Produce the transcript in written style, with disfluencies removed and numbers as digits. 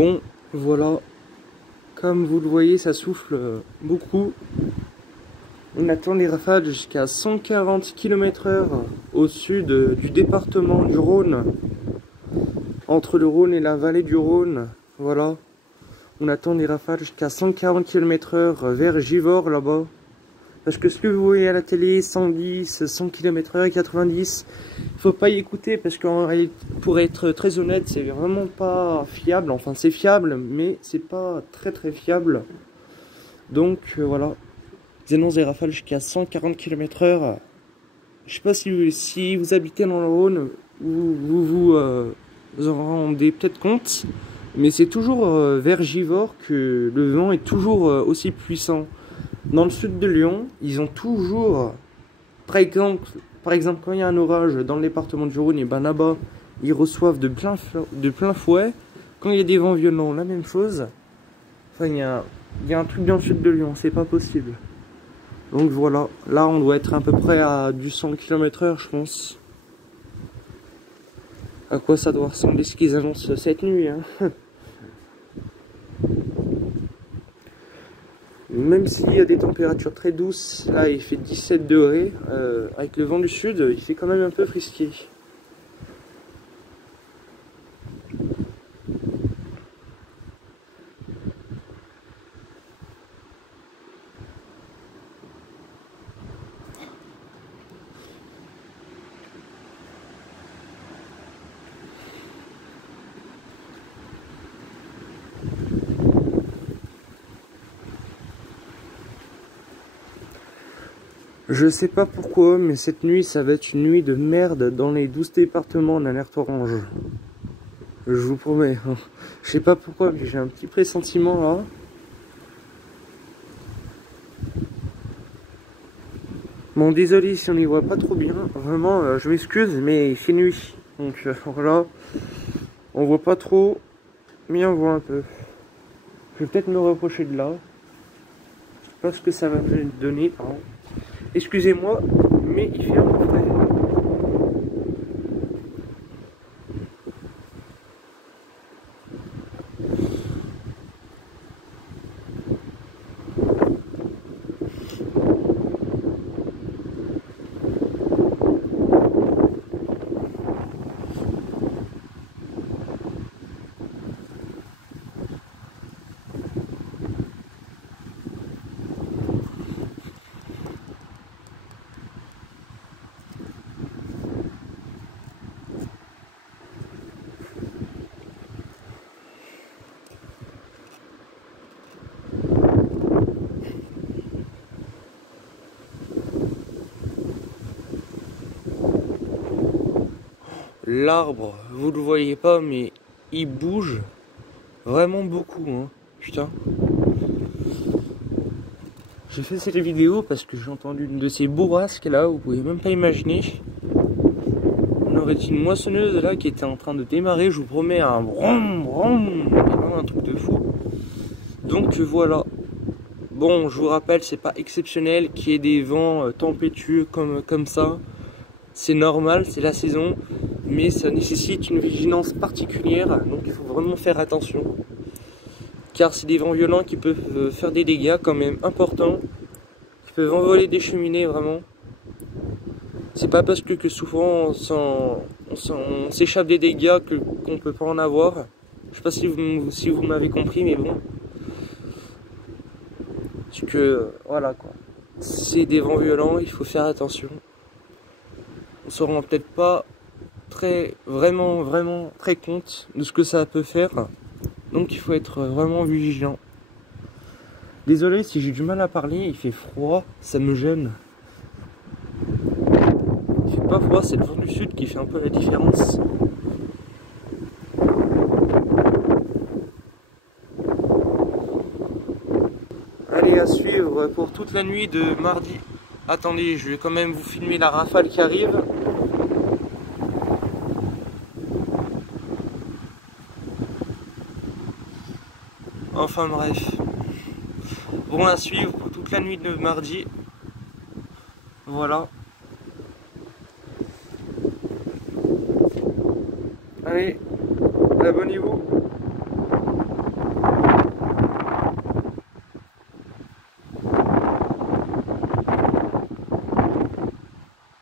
Bon, voilà. Comme vous le voyez, ça souffle beaucoup. On attend des rafales jusqu'à 140 km/h au sud du département du Rhône. Entre le Rhône et la vallée du Rhône, voilà. On attend des rafales jusqu'à 140 km/h vers Givors là-bas. Parce que ce que vous voyez à la télé, 110, 100 km/h et 90, il faut pas y écouter parce qu'en réalité, pour être très honnête, c'est vraiment pas fiable. Enfin, c'est fiable, mais c'est pas très fiable. Donc voilà, ils annoncent des rafales jusqu'à 140 km/h. Je sais pas si vous habitez dans le Rhône, vous en rendez peut-être compte, mais c'est toujours vers Givors que le vent est toujours aussi puissant. Dans le sud de Lyon, ils ont toujours, par exemple quand il y a un orage dans le département du Rhône, et ben là-bas, ils reçoivent de plein fouet. Quand il y a des vents violents, la même chose. Enfin, il y a un truc dans le sud de Lyon, c'est pas possible. Donc voilà, là on doit être à peu près à du 100 km/h, je pense. À quoi ça doit ressembler ce qu'ils annoncent cette nuit, hein. Même s'il y a des températures très douces, là il fait 17 degrés, avec le vent du sud, il fait quand même un peu frisqué. Je sais pas pourquoi, mais cette nuit, ça va être une nuit de merde dans les 12 départements en alerte orange. Je vous promets. Je sais pas pourquoi, mais j'ai un petit pressentiment là. Bon, désolé si on n'y voit pas trop bien. Vraiment, je m'excuse, mais c'est nuit. Donc voilà, on voit pas trop, mais on voit un peu. Je vais peut-être me reprocher de là. Je sais pas ce que ça va me donner, pardon. Excusez-moi, mais il fait un peu frais. L'arbre, vous le voyez pas, mais il bouge vraiment beaucoup, hein. Putain. J'ai fait cette vidéo parce que j'ai entendu une de ces bourrasques là, vous pouvez même pas imaginer. On aurait une moissonneuse là qui était en train de démarrer, je vous promets, un brom brom, vraiment un truc de fou. Donc voilà. Bon, je vous rappelle, c'est pas exceptionnel qu'il y ait des vents tempétueux comme ça. C'est normal, c'est la saison, mais ça nécessite une vigilance particulière, donc il faut vraiment faire attention. Car c'est des vents violents qui peuvent faire des dégâts quand même importants, qui peuvent envoler des cheminées vraiment. C'est pas parce que souvent on s'échappe des dégâts qu'on peut pas en avoir. Je sais pas si vous m'avez compris, mais bon. Parce que voilà quoi. C'est des vents violents, il faut faire attention. On se rend peut-être pas vraiment très compte de ce que ça peut faire. Donc il faut être vraiment vigilant. Désolé si j'ai du mal à parler, il fait froid, ça me gêne. Il fait pas froid, c'est le vent du sud qui fait un peu la différence. Allez, à suivre pour toute la nuit de mardi. Attendez, je vais quand même vous filmer la rafale qui arrive. Enfin bref. Bon, à suivre pour toute la nuit de mardi. Voilà. Allez, abonnez-vous.